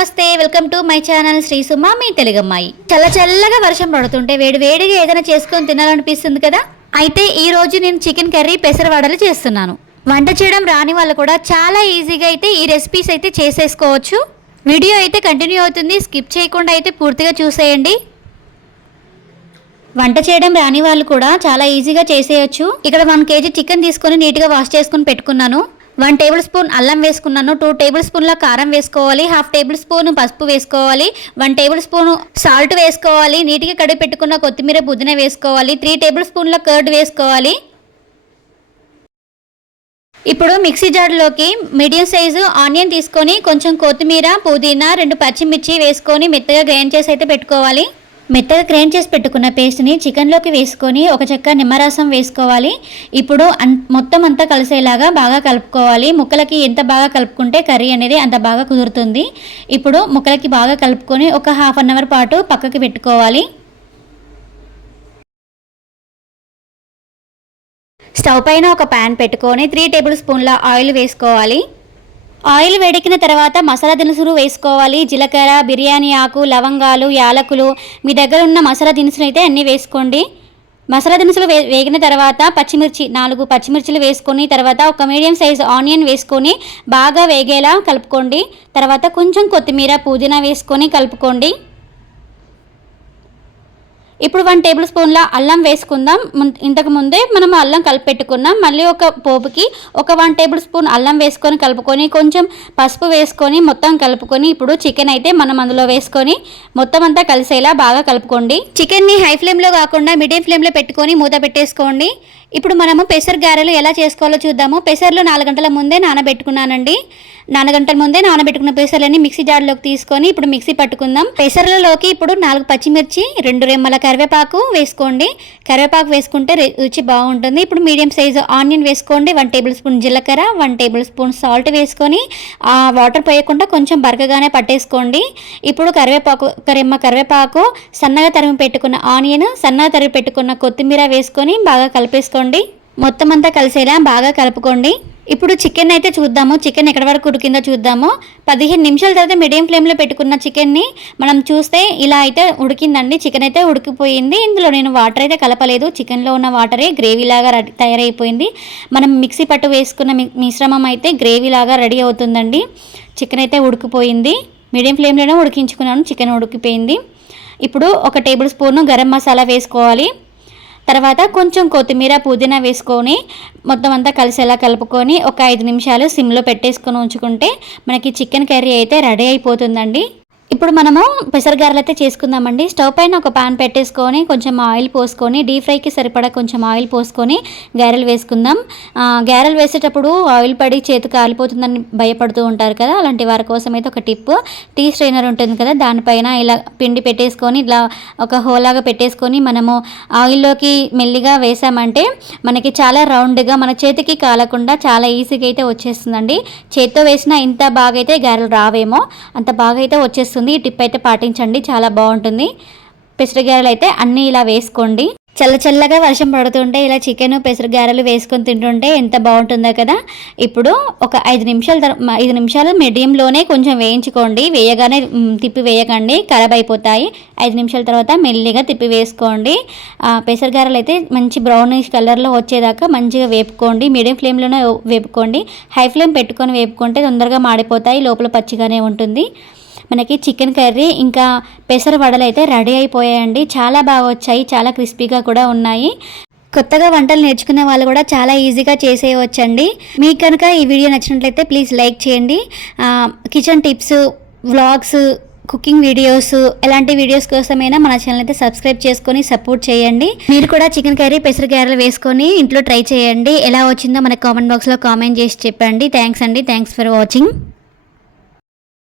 నమస్తే, welcome to my channel Sri Suma మీ తెలుగమ్మాయి. చల్లగా వర్షం పడుతుంటే వేడివేడిగా ఏదైనా చేసుకొని తినాలనిపిస్తుంది కదా. అయితే ఈ రోజు నేను చికెన్ కర్రీ పెసరవడలు చేస్తున్నాను. వంట చేయడం రాని వాళ్ళు కూడా చాలా ఈజీగా అయితే ఈ రెసిపీస్ అయితే చేసేసుకోవచ్చు. వీడియో అయితే కంటిన్యూ అవుతుంది, స్కిప్ చేయకుండా అయితే పూర్తిగా చూసేయండి. వంట చేయడం రాని వాళ్ళు కూడా చాలా ఈజీగా చేసేయచ్చు. ఇక్కడ 1 kg చికెన్ తీసుకొని నీట్గా వాష్ చేసుకుని పెట్టుకున్నాను. 1 టేబుల్ స్పూన్ అల్లం వేసుకున్నాను. 2 టేబుల్ స్పూన్ల కారం వేసుకోవాలి. 1/2 టేబుల్ స్పూన్ పసుపు వేసుకోవాలి. 1 టేబుల్ స్పూన్ సాల్ట్ వేసుకోవాలి. నీట్గా కడిగి పెట్టుకున్న కొత్తిమీర పుదీనా వేసుకోవాలి. 3 టేబుల్ స్పూన్ల కర్డ్ వేసుకోవాలి. ఇప్పుడు మిక్సీ జార్లోకి మీడియం సైజు ఆనియన్ తీసుకొని కొంచెం కొత్తిమీర పుదీనా 2 పచ్చిమిర్చి వేసుకొని మెత్తగా గ్రైండ్ చేసి అయితే పెట్టుకోవాలి. మెత్తగా గ్రైండ్ చేసి పెట్టుకున్న పేస్ట్ని చికెన్లోకి వేసుకొని ఒక చెక్క నిమ్మరసం వేసుకోవాలి. ఇప్పుడు మొత్తం అంతా కలిసేలాగా బాగా కలుపుకోవాలి. ముక్కలకి ఎంత బాగా కలుపుకుంటే కర్రీ అనేది అంత బాగా కుదురుతుంది. ఇప్పుడు ముక్కలకి బాగా కలుపుకొని ఒక 1/2 అవర్ పాటు పక్కకి పెట్టుకోవాలి. స్టవ్ పైన ఒక ప్యాన్ పెట్టుకొని 3 టేబుల్ స్పూన్ల ఆయిల్ వేసుకోవాలి. ఆయిల్ వేడెక్కిన తర్వాత మసాలా దినుసులు వేసుకోవాలి. జీలకర్ర, బిర్యానీ ఆకు, లవంగాలు, యాలకులు, మీ దగ్గర ఉన్న మసాలా దినుసులు అయితే అన్నీ వేసుకోండి. మసాలా దినుసులు వేగిన తర్వాత 4 పచ్చిమిర్చిలు వేసుకొని తర్వాత ఒక మీడియం సైజ్ ఆనియన్ వేసుకొని బాగా వేగేలా కలుపుకోండి. తర్వాత కొంచెం కొత్తిమీర పుదీనా వేసుకొని కలుపుకోండి. ఇప్పుడు 1 టేబుల్ స్పూన్ల అల్లం వేసుకుందాం. ఇంతకు ముందే మనం అల్లం కలిపి పెట్టుకున్నాం. మళ్ళీ ఒక పోపుకి ఒక 1 టేబుల్ స్పూన్ అల్లం వేసుకొని కలుపుకొని కొంచెం పసుపు వేసుకొని మొత్తం కలుపుకొని ఇప్పుడు చికెన్ అయితే మనం అందులో వేసుకొని మొత్తం అంతా కలిసేలా బాగా కలుపుకోండి. చికెన్ని హై ఫ్లేమ్లో కాకుండా మీడియం ఫ్లేమ్లో పెట్టుకొని మూత పెట్టేసుకోండి. ఇప్పుడు మనము పెసర గారెలు ఎలా చేసుకోవాలో చూద్దాము. పెసర్లు 4 గంటల ముందే నానబెట్టుకున్నానండి. 4 గంటల ముందే నానబెట్టుకున్న పెసర్లని మిక్సీ జార్లోకి తీసుకొని ఇప్పుడు మిక్సీ పట్టుకుందాం. పెసర్లలోకి ఇప్పుడు 4 పచ్చిమిర్చి 2 రెమ్మల కరివేపాకు వేసుకోండి. కరివేపాకు వేసుకుంటే రుచి బాగుంటుంది. ఇప్పుడు మీడియం సైజు ఆనియన్ వేసుకోండి. 1 టేబుల్ స్పూన్ జీలకర్ర, 1 టేబుల్ స్పూన్ సాల్ట్ వేసుకొని వాటర్ పోయకుండా కొంచెం బరకగానే పట్టేసుకోండి. ఇప్పుడు కరివేపాకు, సన్నగా తరిమి పెట్టుకున్న ఆనియన్, సన్నగా తరిమి పెట్టుకున్న కొత్తిమీర వేసుకొని బాగా కలిపేసుకోండి. మొత్తం అంతా కలిసేలా బాగా కలుపుకోండి. ఇప్పుడు చికెన్ అయితే చూద్దాము. చికెన్ ఎక్కడి వరకు ఉడికిందో చూద్దాము. 15 నిమిషాల తర్వాత మీడియం ఫ్లేమ్లో పెట్టుకున్న చికెన్ని మనం చూస్తే ఇలా అయితే ఉడికిందండి. చికెన్ అయితే ఉడికిపోయింది. ఇందులో నేను వాటర్ అయితే కలపలేదు. చికెన్లో ఉన్న వాటరే గ్రేవీలాగా తయారైపోయింది. మనం మిక్సీ పట్టు వేసుకున్న మిశ్రమం అయితే గ్రేవీలాగా రెడీ అవుతుందండి. చికెన్ అయితే ఉడికిపోయింది. మీడియం ఫ్లేమ్లోనే ఉడికించుకున్నాను. చికెన్ ఉడికిపోయింది. ఇప్పుడు 1 టేబుల్ స్పూన్ గరం మసాలా వేసుకోవాలి. తర్వాత కొంచెం కొత్తిమీర పుదీనా వేసుకొని మొత్తం అంతా కలిసేలా కలుపుకొని ఒక 5 నిమిషాలు సిమ్లో పెట్టేసుకొని ఉంచుకుంటే మనకి చికెన్ కర్రీ అయితే రెడీ అయిపోతుందండి. ఇప్పుడు మనము పెసరగారెలు అయితే చేసుకుందామండి. స్టవ్ పైన ఒక పాన్ పెట్టేసుకొని కొంచెం ఆయిల్ పోసుకొని డీప్ ఫ్రైకి సరిపడా కొంచెం ఆయిల్ పోసుకొని గారెలు వేసుకుందాం. గారెలు వేసేటప్పుడు ఆయిల్ పడి చేతికి కాలిపోతుందని భయపడుతూ ఉంటారు కదా, అలాంటి వారి కోసం అయితే ఒక టిప్, టీ స్ట్రైనర్ ఉంటుంది కదా, దానిపైన ఇలా పిండి పెట్టేసుకొని ఇలా ఒక హోలాగా పెట్టేసుకొని మనము ఆయిల్లోకి మెల్లిగా వేసామంటే మనకి చాలా రౌండ్గా మన చేతికి కాలకుండా చాలా ఈజీగా అయితే వచ్చేస్తుందండి. చేత్తో వేసినా ఇంత బాగా అయితే గారెలు రావేమో, అంత బాగా అయితే వచ్చేస్తుంది. ఈ టిప్ అయితే పాటించండి, చాలా బాగుంటుంది. పెసరగారెలు అయితే అన్నీ ఇలా వేసుకోండి. చల్లగా వర్షం పడుతుంటే ఇలా చికెన్ పెసరగారెలు వేసుకొని తింటుంటే ఎంత బాగుంటుందో కదా. ఇప్పుడు ఒక 5 నిమిషాలు మీడియంలోనే కొంచెం వేయించుకోండి. వేయగానే తిప్పి వేయకండి, ఖరాబ్ అయిపోతాయి. 5 నిమిషాల తర్వాత మెల్లిగా తిప్పి వేసుకోండి. పెసరగారెలు అయితే మంచి బ్రౌనిష్ కలర్లో వచ్చేదాకా మంచిగా వేపుకోండి. మీడియం ఫ్లేమ్లోనే వేపుకోండి. హై ఫ్లేమ్ పెట్టుకొని వేపుకుంటే తొందరగా మాడిపోతాయి, లోపల పచ్చిగానే ఉంటుంది. మనకి చికెన్ కర్రీ ఇంకా పెసర వడలు అయితే రెడీ అయిపోయాయండి. చాలా బాగా వచ్చాయి, చాలా క్రిస్పీగా కూడా ఉన్నాయి. కొత్తగా వంటలు నేర్చుకునే వాళ్ళు కూడా చాలా ఈజీగా చేసేయవచ్చండి. మీకు కనుక ఈ వీడియో నచ్చినట్లయితే ప్లీజ్ లైక్ చేయండి. Kitchen tips, vlogs, cooking videos, ఎలాంటి వీడియోస్ కోసమైనా మన ఛానల్ అయితే సబ్స్క్రైబ్ చేసుకొని సపోర్ట్ చేయండి. మీరు కూడా చికెన్ కర్రీ పెసర గారెలు వేసుకొని ఇంట్లో ట్రై చేయండి. ఎలా వచ్చిందో మన కామెంట్ బాక్స్లో కామెంట్ చేసి చెప్పండి. థ్యాంక్స్ అండి. Thanks for watching.